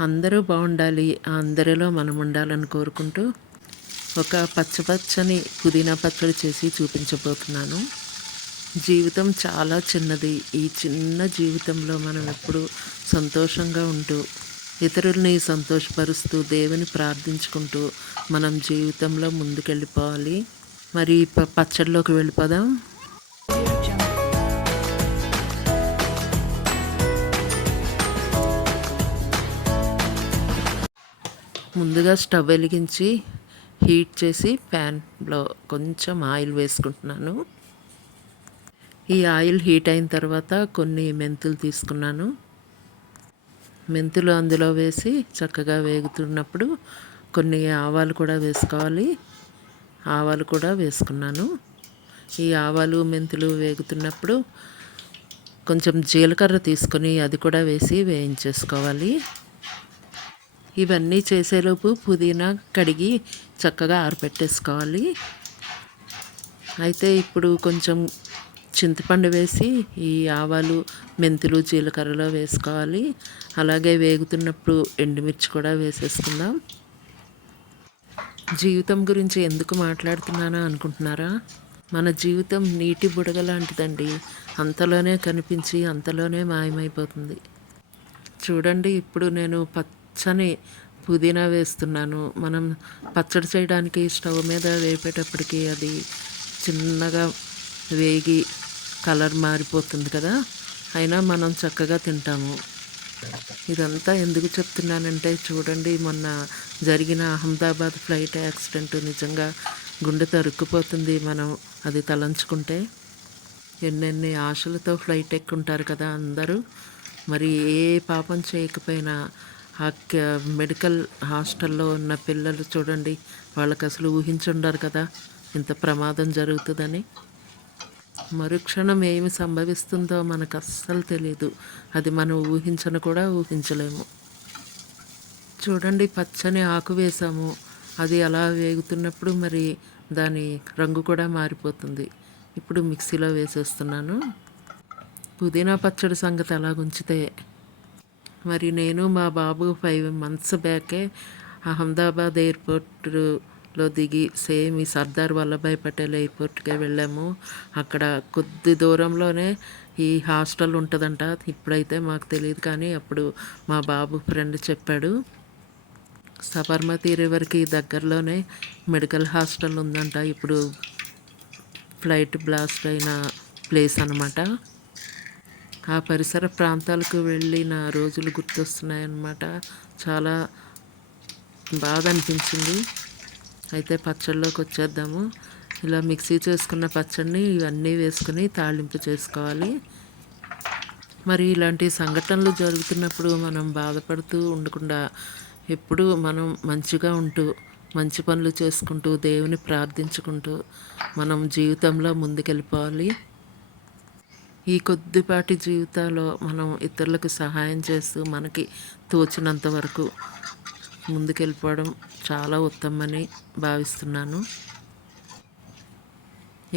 అందరూ బాగుండాలి ఆ అందరిలో మనం ఉండాలని కోరుకుంటూ ఒక పచ్చపచ్చని పుదీనా పచ్చడి చేసి చూపించబోతున్నాను. జీవితం చాలా చిన్నది. ఈ చిన్న జీవితంలో మనం ఎప్పుడు సంతోషంగా ఉంటూ ఇతరుల్ని సంతోషపరుస్తూ దేవుని ప్రార్థించుకుంటూ మనం జీవితంలో ముందుకెళ్ళిపోవాలి. మరి ప- పచ్చడిలోకి వెళ్ళిపోదాం. ముందుగా స్టవ్ వెలిగించి హీట్ చేసి ప్యాన్లో కొంచెం ఆయిల్ వేసుకుంటున్నాను. ఈ ఆయిల్ హీట్ అయిన తర్వాత కొన్ని మెంతులు తీసుకున్నాను. మెంతులు అందులో వేసి చక్కగా వేగుతున్నప్పుడు కొన్ని ఆవాలు కూడా వేసుకోవాలి. ఆవాలు కూడా వేసుకున్నాను. ఈ ఆవాలు మెంతులు వేగుతున్నప్పుడు కొంచెం జీలకర్ర తీసుకొని అది కూడా వేసి వేయించేసుకోవాలి. ఇవన్నీ చేసేలోపు పుదీనా కడిగి చక్కగా ఆరబెట్టేసుకోవాలి అయితే ఇప్పుడు కొంచెం చింతపండు వేసి ఈ ఆవాలు మెంతులు జీలకర్రలో వేసుకోవాలి. అలాగే వేగుతున్నప్పుడు ఎండుమిర్చి కూడా వేసేసుకుందాం. జీవితం గురించి ఎందుకు మాట్లాడుతున్నానా అనుకుంటున్నారా? మన జీవితం నీటి బుడగ లాంటిదండి. అంతలోనే కనిపించి అంతలోనే మాయమైపోతుంది. చూడండి ఇప్పుడు నేను పచ్చని పుదీనా వేస్తున్నాను. మనం పచ్చడి చేయడానికి స్టవ్ మీద వేపేటప్పటికి అది చిన్నగా వేగి కలర్ మారిపోతుంది కదా. అయినా మనం చక్కగా తింటాము. ఇదంతా ఎందుకు చెప్తున్నానంటే చూడండి మొన్న జరిగిన అహ్మదాబాద్ ఫ్లైట్ యాక్సిడెంట్ నిజంగా గుండె తరుక్కుపోతుంది మనం అది తలంచుకుంటే. ఎన్నెన్ని ఆశలతో ఫ్లైట్ ఎక్కుంటారు కదా అందరూ. మరి ఏ పాపం చేయకపోయినా మెడికల్ హాస్టల్లో ఉన్న పిల్లలు చూడండి వాళ్ళకి అసలు ఊహించుండరు కదా ఇంత ప్రమాదం జరుగుతుందని. మరుక్షణం ఏమి సంభవిస్తుందో మనకు అస్సలు తెలియదు అది మనం ఊహించను కూడా ఊహించలేము. చూడండి పచ్చని ఆకు వేసాము. అది అలా వేగుతున్నప్పుడు మరి దాని రంగు కూడా మారిపోతుంది. ఇప్పుడు మిక్సీలో వేసేస్తున్నాను. పుదీనా పచ్చడి సంగతి అలా ఉంచితే మరి నేను మా బాబు ఫైవ్ మంత్స్ బ్యాకే అహ్మదాబాద్ ఎయిర్పోర్ట్లో దిగి సేమ్ ఈ సర్దార్ వల్లభాయ్ పటేల్ ఎయిర్పోర్ట్కే వెళ్ళాము. అక్కడ కొద్ది దూరంలోనే ఈ హాస్టల్ ఉంటుందంట. ఇప్పుడైతే మాకు తెలియదు కానీ అప్పుడు మా బాబు ఫ్రెండ్ చెప్పాడు సబర్మతి రివర్కి దగ్గరలోనే మెడికల్ హాస్టల్ ఉందంట. ఇప్పుడు ఫ్లైట్ బ్లాస్ట్ అయిన ప్లేస్ అన్నమాట. ఆ పరిసర ప్రాంతాలకు వెళ్ళిన రోజులు గుర్తొస్తున్నాయన్నమాట. చాలా బాధ అనిపించింది. అయితే పచ్చళ్ళలోకి వచ్చేద్దాము. ఇలా మిక్సీ చేసుకున్న పచ్చడిని ఇవన్నీ వేసుకుని తాళింపు చేసుకోవాలి. మరి ఇలాంటి సంఘటనలు జరుగుతున్నప్పుడు మనం బాధపడుతూ ఉండకుండా ఎప్పుడూ మనం మంచిగా ఉంటూ మంచి పనులు చేసుకుంటూ దేవుని ప్రార్థించుకుంటూ మనం జీవితంలో ముందుకెళ్ళిపోవాలి. ఈ కొద్దిపాటి జీవితాల్లో మనం ఇతరులకు సహాయం చేస్తూ మనకి తోచినంత వరకు ముందుకెళ్ళిపోవడం చాలా ఉత్తమని భావిస్తున్నాను.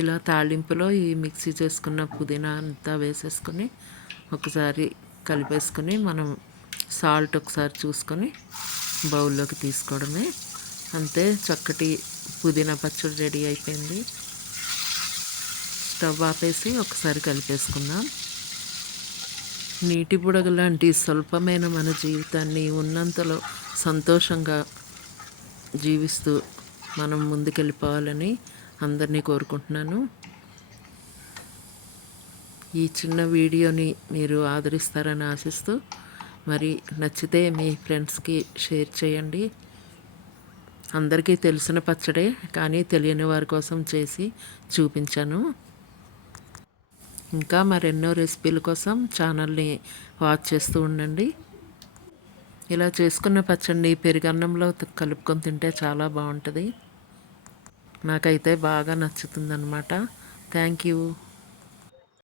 ఇలా తాళింపులో ఈ మిక్సీ చేసుకున్న పుదీనా అంతా వేసేసుకొని ఒకసారి కలిపేసుకొని మనం సాల్ట్ ఒకసారి చూసుకొని బౌల్లోకి తీసుకోవడమే. అంతే చక్కటి పుదీనా పచ్చడి రెడీ అయిపోయింది. స్టవ్ ఆపేసి ఒకసారి కలిపేసుకుందాం. నీటి బుడగ లాంటి స్వల్పమైన మన జీవితాన్ని ఉన్నంతలో సంతోషంగా జీవిస్తూ మనం ముందుకెళ్ళిపోవాలని అందరినీ కోరుకుంటున్నాను. ఈ చిన్న వీడియోని మీరు ఆదరిస్తారని ఆశిస్తూ మరి నచ్చితే మీ ఫ్రెండ్స్కి షేర్ చేయండి. అందరికీ తెలిసిన పచ్చడే కానీ తెలియని వారి కోసం చేసి చూపించాను. ఇంకా మరెన్నో రెసిపీల కోసం ఛానల్ని వాచ్ చేస్తూ ఉండండి. ఇలా చేసుకున్న పచ్చండి పెరుగన్నంలో కలుపుకొని తింటే చాలా బాగుంటుంది. నాకైతే బాగా నచ్చుతుందన్నమాట. Thank you.